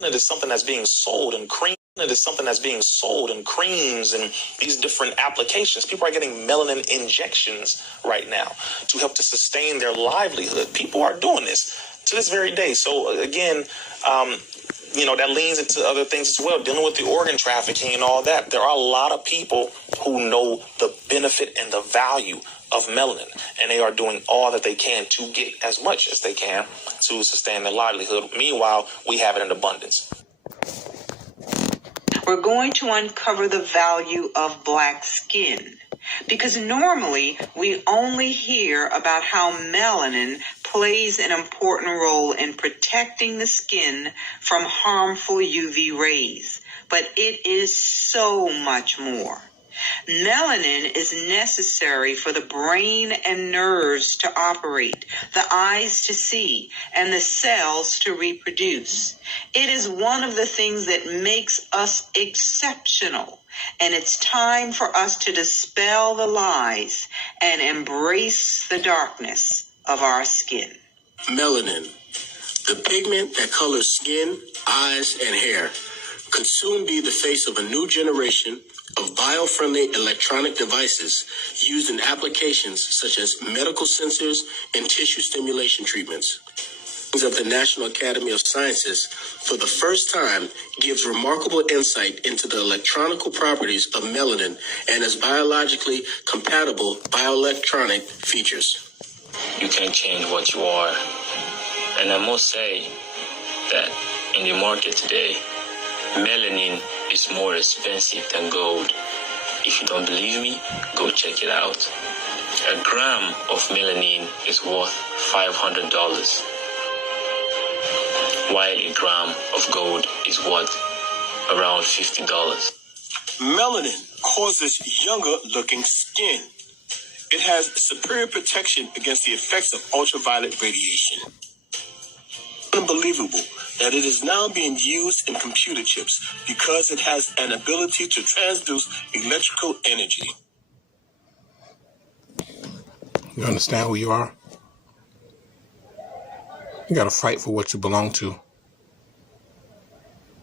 It is something that's being sold in cream. It is something that's being sold in creams and these different applications. People are getting melanin injections right now to help to sustain their livelihood. People are doing this to this very day. So again, that leans into other things as well, dealing with the organ trafficking and all that. There are a lot of people who know the benefit and the value of melanin, and they are doing all that they can to get as much as they can to sustain their livelihood. Meanwhile, we have it in abundance. We're going to uncover the value of black skin, because normally we only hear about how melanin plays an important role in protecting the skin from harmful UV rays, but it is so much more. Melanin is necessary for the brain and nerves to operate, the eyes to see, and the cells to reproduce. It is one of the things that makes us exceptional, and it's time for us to dispel the lies and embrace the darkness of our skin. Melanin, the pigment that colors skin, eyes, and hair, could soon be the face of a new generation of bio-friendly electronic devices used in applications such as medical sensors and tissue stimulation treatments. Of the National Academy of Sciences, for the first time, gives remarkable insight into the electronical properties of melanin and its biologically compatible bioelectronic features. You can change what you are. And I must say that in the market today, melanin is more expensive than gold. If you don't believe me, go check it out. A gram of melanin is worth $500, while a gram of gold is worth around $50. Melanin causes younger looking skin. It has superior protection against the effects of ultraviolet radiation. Unbelievable that it is now being used in computer chips because it has an ability to transduce electrical energy. You understand who you are? You gotta fight for what you belong to.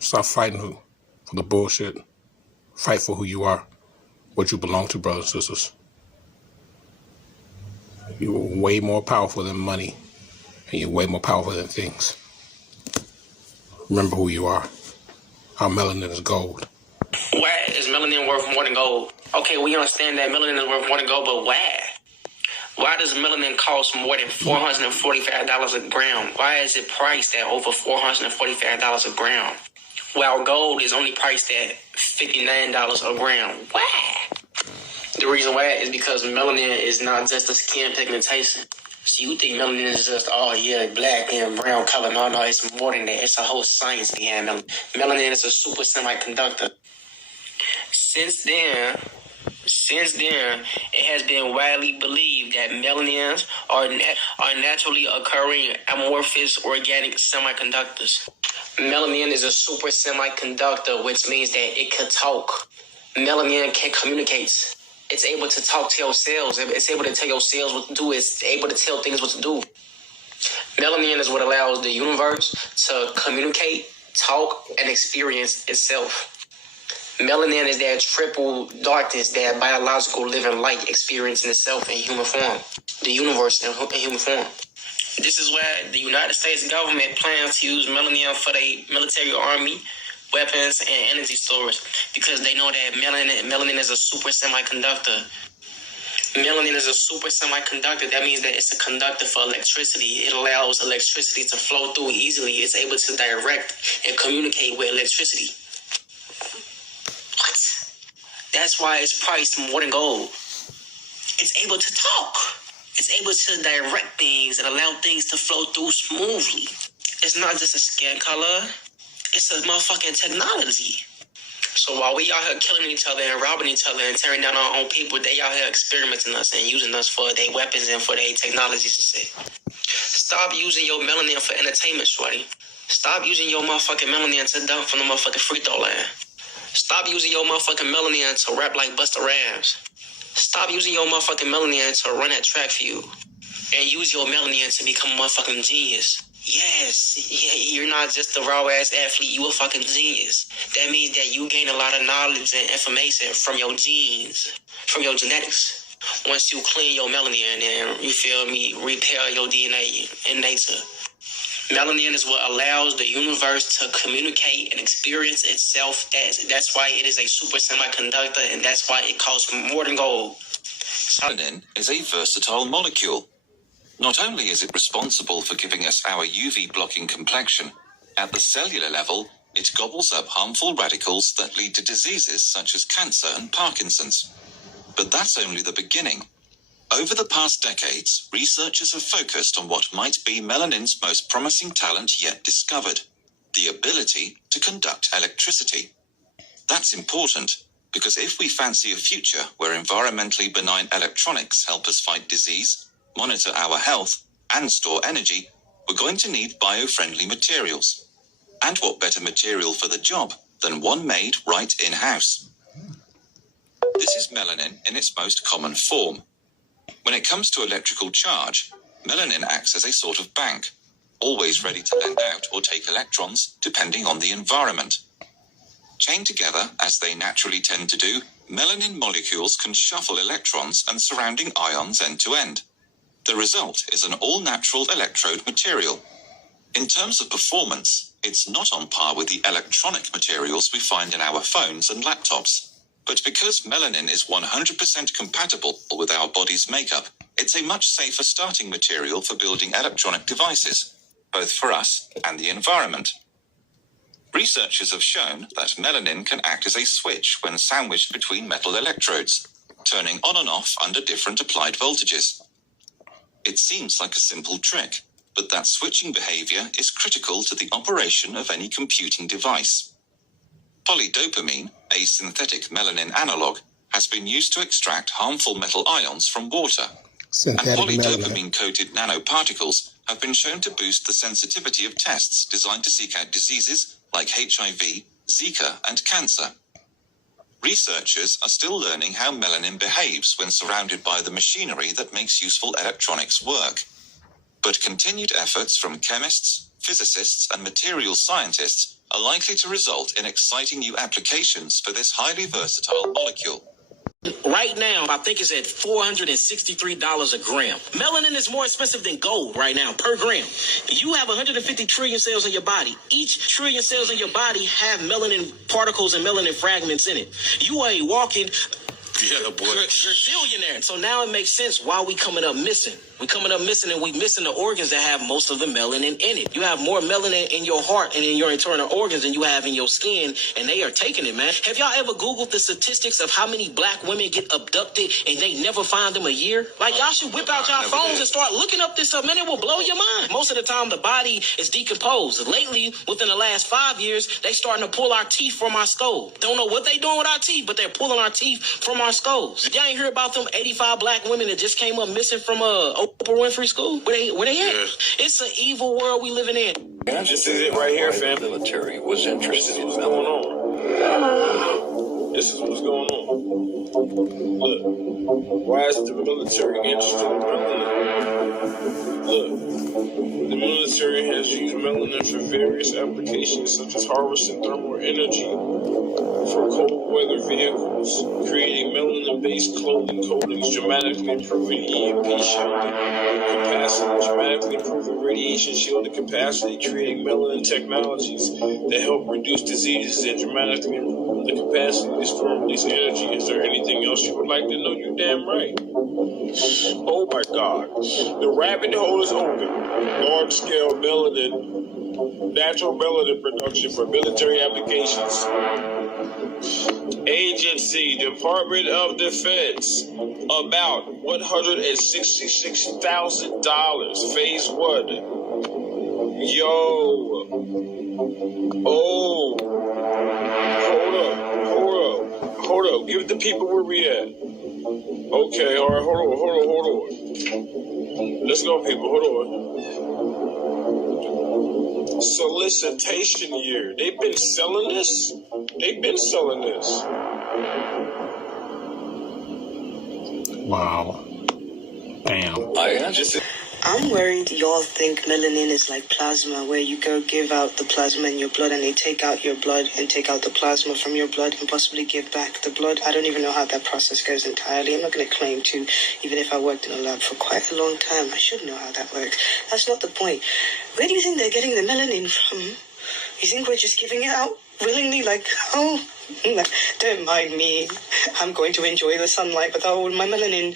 Stop fighting for the bullshit. Fight for who you are, what you belong to, brothers and sisters. You're way more powerful than money, and you're way more powerful than things. Remember who you are. Our melanin is gold. Why is melanin worth more than gold? Okay, we understand that melanin is worth more than gold, but why? Why does melanin cost more than $445 a gram? Why is it priced at over $445 a gram? While gold is only priced at $59 a gram. Why? The reason why is because melanin is not just a skin pigmentation. So you think melanin is just, black and brown color. No, it's more than that. It's a whole science behind melanin. Melanin is a super semiconductor. Since then, it has been widely believed that melanins are naturally occurring amorphous organic semiconductors. Melanin is a super semiconductor, which means that it can talk. Melanin can communicate. It's able to talk to your cells. It's able to tell your cells what to do. It's able to tell things what to do. Melanin is what allows the universe to communicate, talk, and experience itself. Melanin is that triple darkness, that biological living light experiencing itself in human form. The universe in human form. This is why the United States government plans to use melanin for their military army, weapons, and energy storage, because they know that melanin is a super semiconductor. Melanin is a super semiconductor. That means that it's a conductor for electricity. It allows electricity to flow through easily. It's able to direct and communicate with electricity. What? That's why it's priced more than gold. It's able to talk. It's able to direct things and allow things to flow through smoothly. It's not just a skin color. It's a motherfucking technology. So while we out here killing each other and robbing each other and tearing down our own people, they out here experimenting us and using us for their weapons and for their technologies and shit. Stop using your melanin for entertainment, shorty. Stop using your motherfucking melanin to dunk from the motherfucking free throw line. Stop using your motherfucking melanin to rap like Busta Rhymes. Stop using your motherfucking melanin to run at track for you. And use your melanin to become a motherfucking genius. Yes, you're not just a raw ass athlete, you a fucking genius. That means that you gain a lot of knowledge and information from your genes, from your genetics. Once you clean your melanin and, you feel me, repair your DNA in nature. Melanin is what allows the universe to communicate and experience itself. That's why it is a super semiconductor, and that's why it costs more than gold. Melanin is a versatile molecule. Not only is it responsible for giving us our UV-blocking complexion, at the cellular level, it gobbles up harmful radicals that lead to diseases such as cancer and Parkinson's. But that's only the beginning. Over the past decades, researchers have focused on what might be melanin's most promising talent yet discovered: the ability to conduct electricity. That's important, because if we fancy a future where environmentally benign electronics help us fight disease, monitor our health, and store energy, we're going to need bio-friendly materials. And what better material for the job than one made right in-house? This is melanin in its most common form. When it comes to electrical charge, melanin acts as a sort of bank, always ready to lend out or take electrons depending on the environment. Chained together, as they naturally tend to do, melanin molecules can shuffle electrons and surrounding ions end to end. The result is an all-natural electrode material. In terms of performance, it's not on par with the electronic materials we find in our phones and laptops. But because melanin is 100% compatible with our body's makeup, it's a much safer starting material for building electronic devices, both for us and the environment. Researchers have shown that melanin can act as a switch when sandwiched between metal electrodes, turning on and off under different applied voltages. It seems like a simple trick, but that switching behavior is critical to the operation of any computing device. Polydopamine, a synthetic melanin analog, has been used to extract harmful metal ions from water. And polydopamine-coated nanoparticles have been shown to boost the sensitivity of tests designed to seek out diseases like HIV, Zika, and cancer. Researchers are still learning how melanin behaves when surrounded by the machinery that makes useful electronics work. But continued efforts from chemists, physicists, and materials scientists are likely to result in exciting new applications for this highly versatile molecule. Right now, I think it's at $463 a gram. Melanin is more expensive than gold right now per gram. You have 150 trillion cells in your body. Each trillion cells in your body have melanin particles and melanin fragments in it. You are a walking billionaire. So now it makes sense why we coming up missing. We coming up missing, and we missing the organs that have most of the melanin in it. You have more melanin in your heart and in your internal organs than you have in your skin, and they are taking it, man. Have y'all ever Googled the statistics of how many black women get abducted and they never find them a year? Like, y'all should whip out y'all phones and start looking up this stuff, man. It will blow your mind. Most of the time, the body is decomposed. Lately, within the last 5 years, they starting to pull our teeth from our skull. Don't know what they doing with our teeth, but they're pulling our teeth from our skulls. Y'all ain't hear about them 85 black women that just came up missing from Oprah Winfrey School? Where they at? Yeah. It's an evil world we living in. This is it right here, fam. The military was interested. This is what's going on. This is what's going on. Look, why is the military interested in melanin? Look, the military has used melanin for various applications such as harvesting thermal energy for cold weather vehicles, creating melanin-based clothing coatings, dramatically improving EMP shielding capacity, dramatically improving radiation shielding capacity, creating melanin technologies that help reduce diseases, and dramatically improving the capacity to store and release energy. Is there anything else you would like to know? You damn right. Oh my God. The rabbit hole is open. Large-scale melanin, natural melanin production for military applications. Agency, Department of Defense, about $166,000. Phase 1. Yo. Oh. Hold up. Give the people where we at. Okay, all right, hold on. Let's go, people, hold on. Solicitation year. They've been selling this? Wow. Damn. I'm worried y'all think melanin is like plasma, where you go give out the plasma in your blood and they take out your blood and take out the plasma from your blood and possibly give back the blood. I don't even know how that process goes entirely. I'm not going to claim to, even if I worked in a lab for quite a long time. I should know how that works. That's not the point. Where do you think they're getting the melanin from? You think we're just giving it out willingly, like, oh, don't mind me. I'm going to enjoy the sunlight with all my melanin.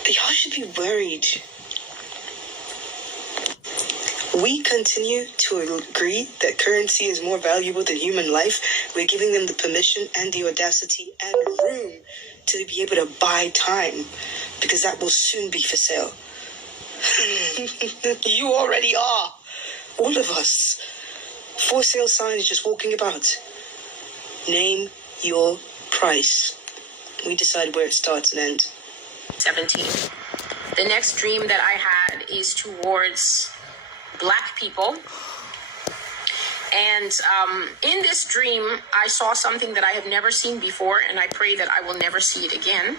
But y'all should be worried. We continue to agree that currency is more valuable than human life. We're giving them the permission and the audacity and room to be able to buy time, because that will soon be for sale. You already are. All of us. For sale signs just walking about. Name your price. We decide where it starts and ends. 17. The next dream that I had is towards Black people. And in this dream, I saw something that I have never seen before, and I pray that I will never see it again.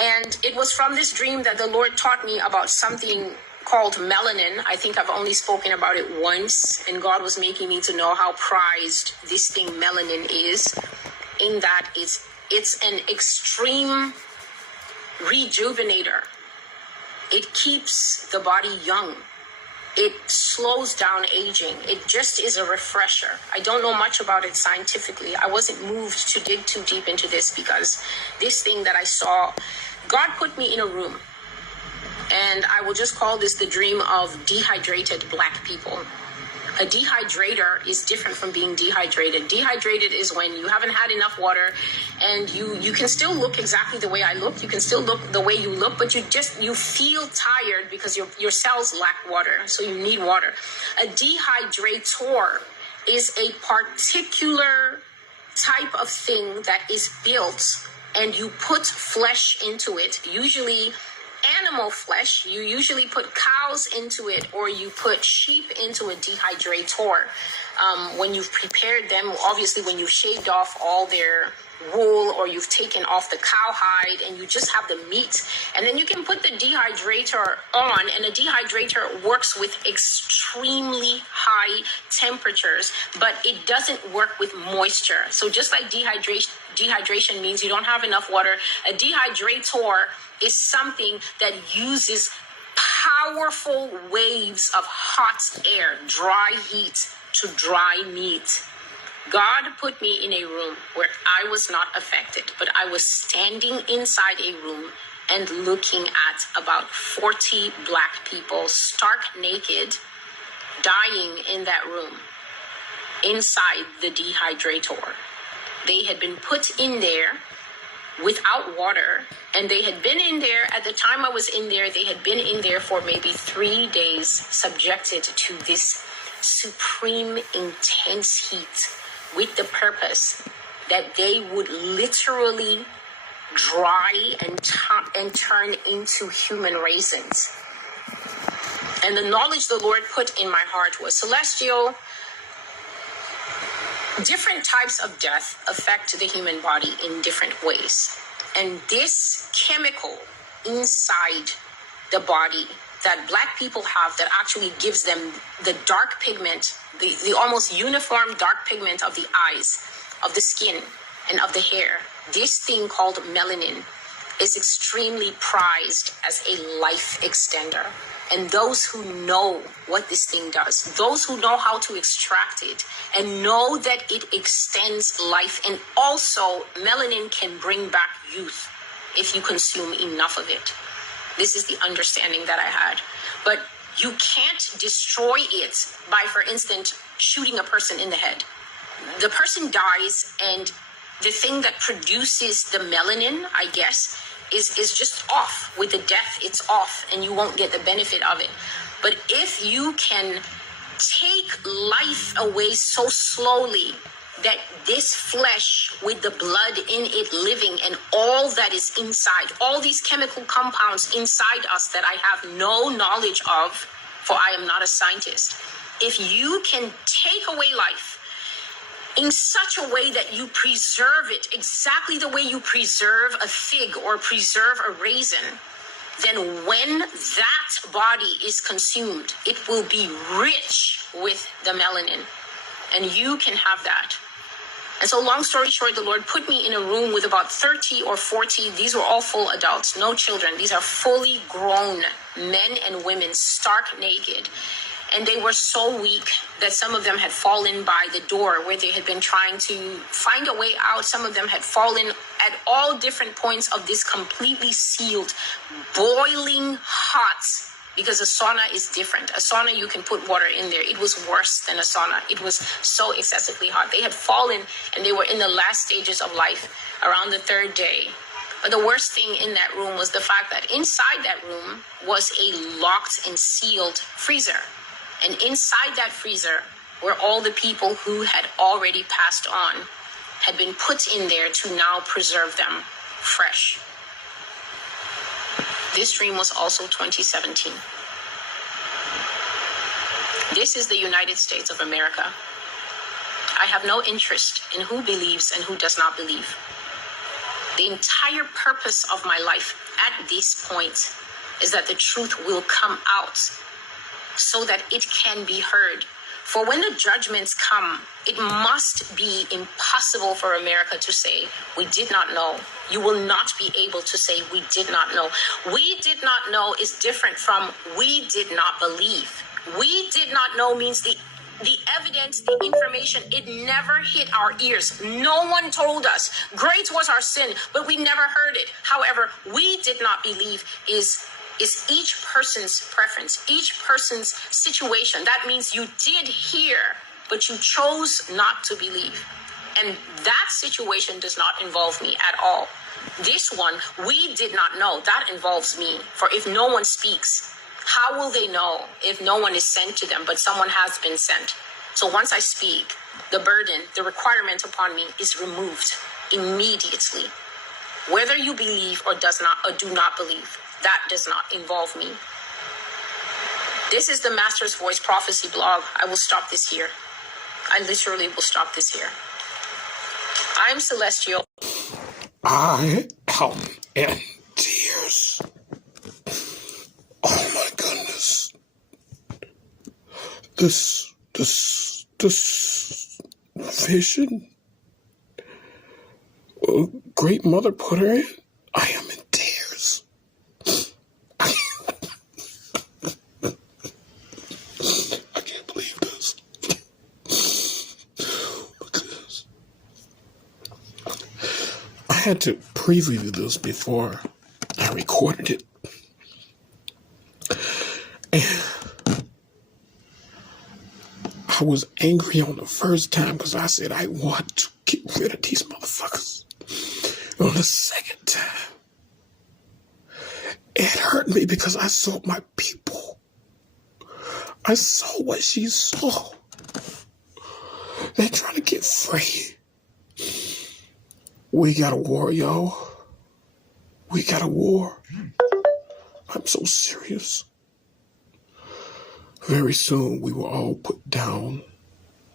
And it was from this dream that the Lord taught me about something called melanin. I think I've only spoken about it once, and God was making me to know how prized this thing melanin is, in that it's an extreme rejuvenator. It keeps the body young. It slows down aging. It just is a refresher. I don't know much about it scientifically. I wasn't moved to dig too deep into this, because this thing that I saw, God put me in a room, and I will just call this the dream of dehydrated Black people. A dehydrator is different from being dehydrated. Dehydrated is when you haven't had enough water, and you can still look exactly the way I look. You can still look the way you look, but you feel tired because your cells lack water, so you need water. A dehydrator is a particular type of thing that is built, and you put flesh into it, usually animal flesh. You usually put cows into it, or you put sheep into a dehydrator. When you've prepared them, obviously when you've shaved off all their wool, or you've taken off the cow hide and you just have the meat, and then you can put the dehydrator on, and a dehydrator works with extremely high temperatures, but it doesn't work with moisture. So just like dehydration means you don't have enough water, a dehydrator is something that uses powerful waves of hot air, dry heat, to dry meat. God put me in a room where I was not affected, but I was standing inside a room and looking at about 40 Black people, stark naked, dying in that room, inside the dehydrator. They had been put in there without water, and they had been in there, at the time I was in there, they had been in there for maybe 3 days, subjected to this supreme intense heat, with the purpose that they would literally dry and turn into human raisins. And the knowledge the Lord put in my heart was, Celestial, different types of death affect the human body in different ways. And this chemical inside the body that Black people have, that actually gives them the dark pigment, the almost uniform dark pigment of the eyes, of the skin, and of the hair, this thing called melanin is extremely prized as a life extender. And those who know what this thing does, those who know how to extract it and know that it extends life, and also melanin can bring back youth if you consume enough of it. This is the understanding that I had. But you can't destroy it by, for instance, shooting a person in the head. The person dies, and the thing that produces the melanin, I guess, is just off. With the death, it's off, and you won't get the benefit of it. But if you can take life away so slowly that this flesh with the blood in it living and all that is inside, all these chemical compounds inside us that I have no knowledge of, for I am not a scientist, if you can take away life in such a way that you preserve it exactly the way you preserve a fig or preserve a raisin, then when that body is consumed, it will be rich with the melanin. And you can have that. And so long story short, the Lord put me in a room with about 30 or 40. These were all full adults, no children. These are fully grown men and women, stark naked. And they were so weak that some of them had fallen by the door where they had been trying to find a way out. Some of them had fallen at all different points of this completely sealed, boiling hot, because a sauna is different. A sauna, you can put water in there. It was worse than a sauna. It was so excessively hot. They had fallen and they were in the last stages of life around the third day. But the worst thing in that room was the fact that inside that room was a locked and sealed freezer. And inside that freezer were all the people who had already passed on, had been put in there to now preserve them fresh. This dream was also 2017. This is the United States of America. I have no interest in who believes and who does not believe. The entire purpose of my life at this point is that the truth will come out so that it can be heard. For when the judgments come, it must be impossible for America to say, we did not know. You will not be able to say, we did not know. We did not know is different from we did not believe. We did not know means the evidence, the information, it never hit our ears. No one told us. Great was our sin, but we never heard it. However, we did not believe is each person's preference, each person's situation. That means you did hear, but you chose not to believe. And that situation does not involve me at all. This one, we did not know. That involves me. For if no one speaks, how will they know if no one is sent to them, but someone has been sent? So once I speak, the burden, the requirement upon me is removed immediately. Whether you believe or do not believe, that does not involve me. This is the Master's Voice Prophecy blog. I will stop this here. I literally will stop this here. I am Celestial. I am in tears. Oh my goodness. This vision, Great Mother put her in. I am in tears. I can't believe this. Because I had to preview this before I recorded it. And I was angry on the first time because I said I want to get rid of these motherfuckers. On the second time, it hurt me because I saw my people. I saw what she saw. They're trying to get free. We got a war, y'all. We got a war. I'm so serious. Very soon, we will all put down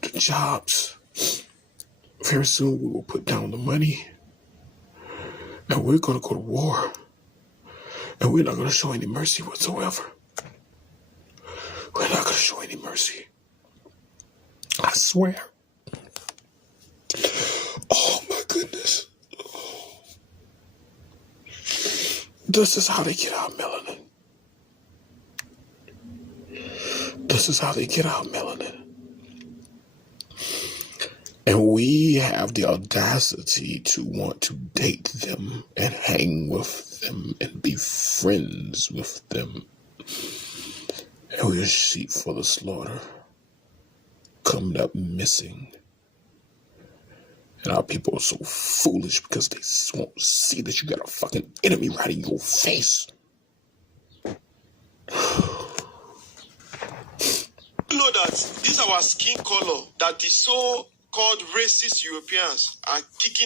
the jobs. Very soon, we will put down the money. And we're going to go to war. And we're not going to show any mercy whatsoever. We're not going to show any mercy. I swear. Oh, my goodness. This is how they get our melanin. This is how they get our melanin. And we have the audacity to want to date them and hang with them and be friends with them. And we're sheep for the slaughter, coming up missing. And our people are so foolish because they won't see that you got a fucking enemy right in your face. You know that this is our skin color that the so-called racist Europeans are kicking